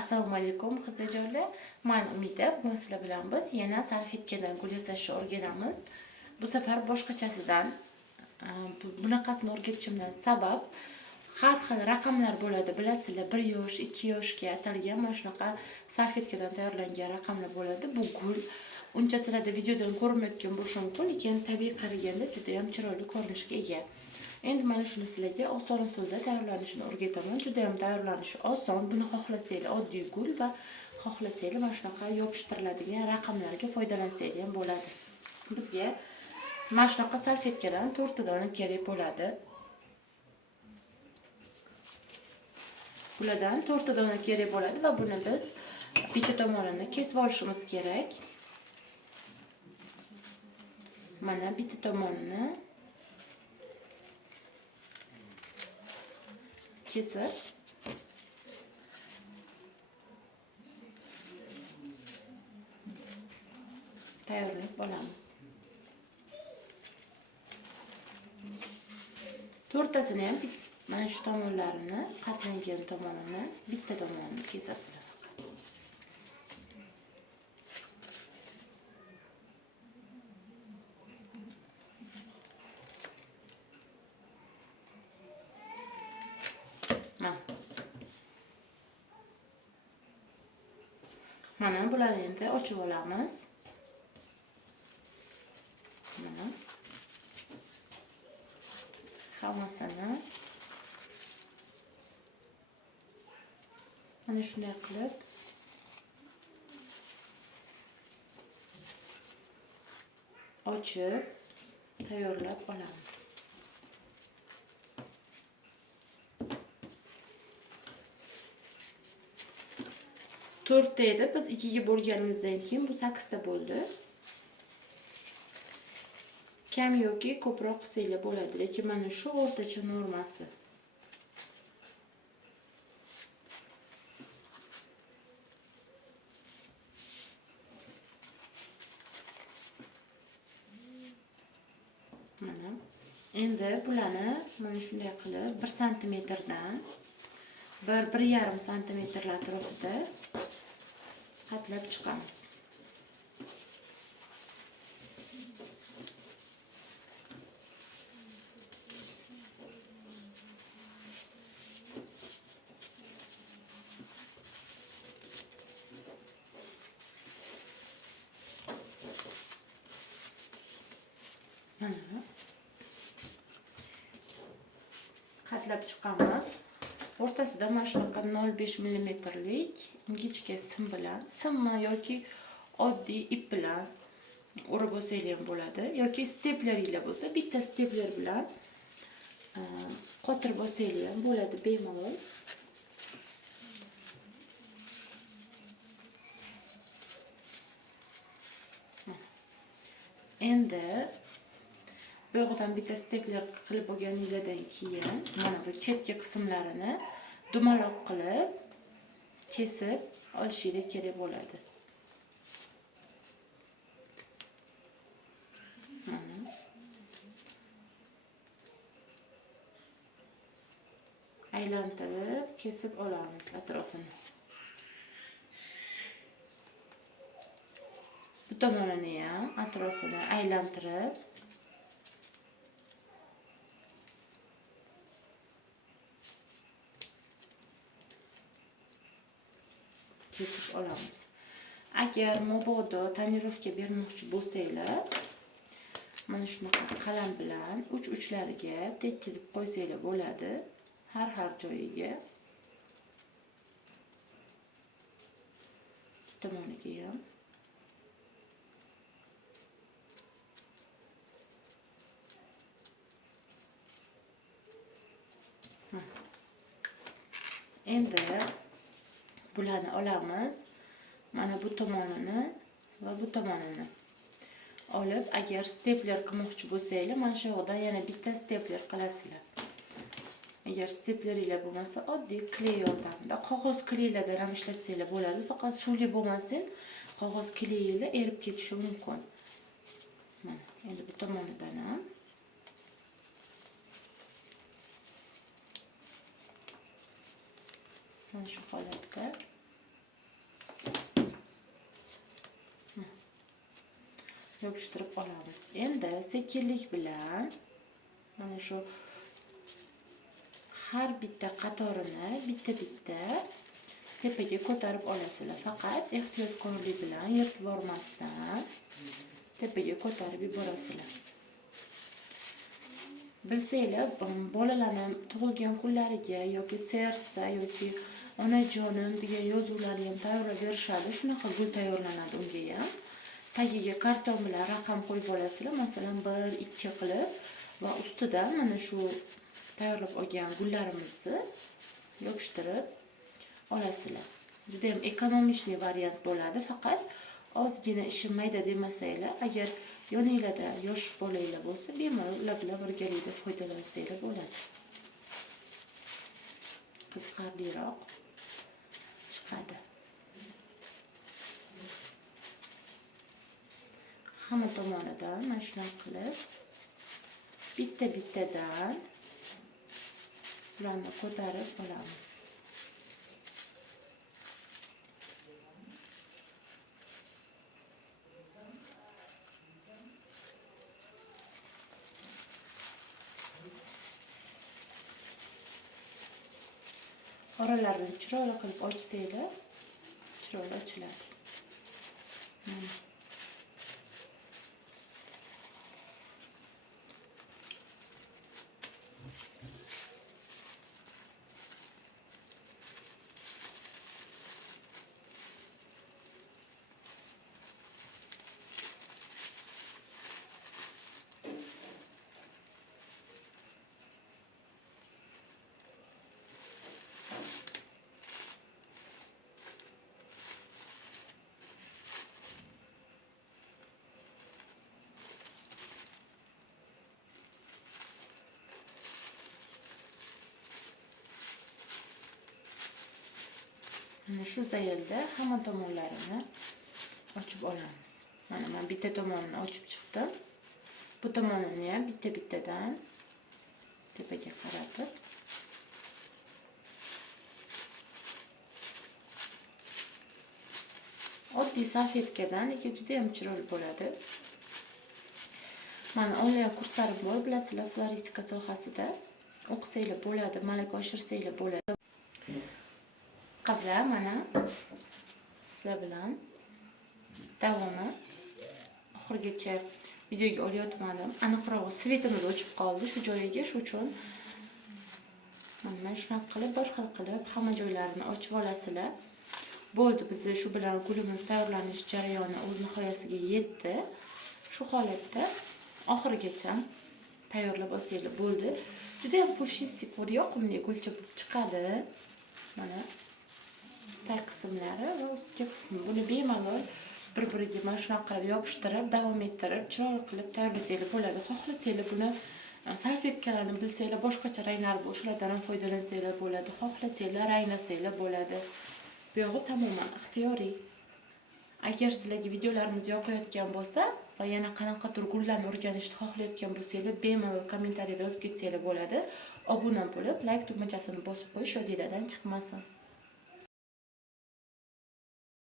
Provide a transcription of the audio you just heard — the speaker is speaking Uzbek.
Assalomu alaykum qizlarjonlar. Men Umida. Bugun sizlar bilan biz yana salfetkadan gul yasashni o'rganamiz. Bu safar boshqachasidan bunaqasini o'rgatishimdan sabab har xil raqamlar bo'ladi. Bilasizlar, 1 yosh, 2 yoshga atalgan mana shunaqa salfetkadan tayyorlangan raqamlar bo'ladi. Bu gul uncha sizlarda videodan ko'rinmayotgan bo'lishi mumkin, lekin tabiiy qaraganda juda ham chiroyli ko'rinishga ega. Endi mana shuni sizlarga oson usulda tayyorlanishini o'rgataman. Juda ham tayyorlanishi oson. Buni xohlasanglar oddiy gul va xohlasanglar mana shunaqa yopishtiriladigan raqamlarga foydalansanglar ham bo'ladi. Bizga mana shunaqa salfetkadan 4 ta dona kerak bo'ladi. Bulardan 4 ta dona kerak bo'ladi va buni biz bitta tomonini kesib olishimiz kerak. Mana bitta tomonini kesib tayyorlab olamiz. To'rttasini ham mana shu tomonlarini, qatlangan tomonini, bitta tomonini kesasizlar. Mana bularni endi ochib olamiz. Mana hammasini mana shunday qilib ochib tayyorlab olamiz. To'rtta edi, biz 2 ga bo'lganimizdan keyin bu 8 ta bo'ldi. Kam yoki ko'proq qilsanglar bo'ladi, lekin mana shu o'rtacha normasi. Mana endi bularni mana shunday qilib 1 santimetrdan 1,5 santimetr atrofida qatlab chiqamiz. Mana qatlab chiqamiz. O'rtasida mana shunaqa 0,5 mmlik ingichka sim bilan, simmi yoki oddiy ip bilan urib olsanglar ham bo'ladi, yoki stepleringlar bo'lsa, bitta stepler bilan qotirib olsanglar ham bo'ladi bemalol. Endi bu yoqdan bitta stepler qilib bo'lganingizdan keyin mana bu chetki qismlarini dumaloq qilib kesib olishingiz kerak bo'ladi. Mana aylantirib kesib olamiz atrofini. Bu tomonini ham atrofini aylantirib kesib olamiz. Agar mabodo tonirovka bermoqchi bo'lsanglar, mana shunaqa qalam bilan uch-uchlariga tekkizib qo'ysanglar bo'ladi, har joyiga. Tomoniga ham. Endi bularni olamiz. Mana bu tomonini va bu tomonini olib, agar stepler qilmoqchi bo'lsanglar, mana shu yerdan yana bitta stepler qilasizlar. Agar stepleringlar bo'lmasa, oddiy kley yordamida, qog'oz kleylardan ham ishlatsanglar bo'ladi, faqat suvli bo'lmasin, qog'oz kleyinglar erib ketishi mumkin. Mana endi bu tomonidan ham mana shu holatda yopishtirib olamiz. Endi sekinlik bilan mana shu har bitta qatorini bitta tepaga ko'tarib olasizlar. Faqat ehtiyotkorlik bilan yirtib yubormasdan tepaga ko'tarib yuborasizlar. Bilsanglar, bolalarning tug'ilgan kunlariga yoki sersa yoki onajonim degan yozuvlarni ham tayyorlab berishadi. Shunaqa gul tayyorlanadi unga ham. Tagiga karton bilan raqam qo'yib olasizlar, masalan 1, 2 qilib va ustidan mana shu tayyorlab olgan gullarimizni yopishtirib olasizlar. Juda ham ekonomishli variant bo'ladi, faqat ozgina ishi mayda demasanglar, agar yoninglarda yosh bolanglar bo'lsa, bemalol ular bilan birgalikda foydalansanglar bo'ladi. Qiziqarliroq chiqadi. Hamma tomonidan mana shunaqa qilib bittadan ularni ko'tarib olamiz. Oralarini chiroyli qilib ochsanglar, chiroyli ochiladi. Mana shu zaylda hamma tomonlarini ochib olamiz. Mana men bitta tomonini ochib chiqdim. Bu tomonini ham bittadan tepaga qaratib oddiy salfetkadan, lekin juda ham chiroyli bo'ladi. Mana onlayn kurslarim bor, bilasizlar, floristika sohasida o'qisanglar bo'ladi, malaka oshirsanglar bo'ladi. Qizlar, mana sizlar bilan davomi oxirigacha videoga olayotmadim. Aniqrog'i svetimiz o'chib qoldi shu joyiga, shu uchun mana shunaqa qilib bir xil qilib hamma joylarini ochib olasizlar. Bo'ldi, biz shu bilan gulimiz tayyorlanish jarayoni o'z nihoyasiga yetdi. Shu holatda oxirigacha tayyorlab olsanglar bo'ldi. Juda ham pushistик, yoqimli gulcha bo'lib chiqadi. Mana tag qismlari va ustki qismi. Buni bemalol bir-biriga mana shunaqa qilib yopishtirib, davom ettirib, chiroyli qilib tayyorlasanglar bo'ladi. Xohlasanglar buni salfetkalarni bilsanglar, boshqacha ranglar bor, shulardan ham foydalansanglar bo'ladi. Xohlasanglar ranglasanglar bo'ladi. Bu yog'i tamoman ixtiyoriy. Agar sizlarga videolarimiz yoqayotgan bo'lsa va yana qanaqadir gullarni o'rganishni xohlayotgan bo'lsanglar, bemalol kommentariyada yozib ketsanglar bo'ladi. Obuna bo'lib, like tugmachasini bosib qo'yish yodingizdan chiqmasin.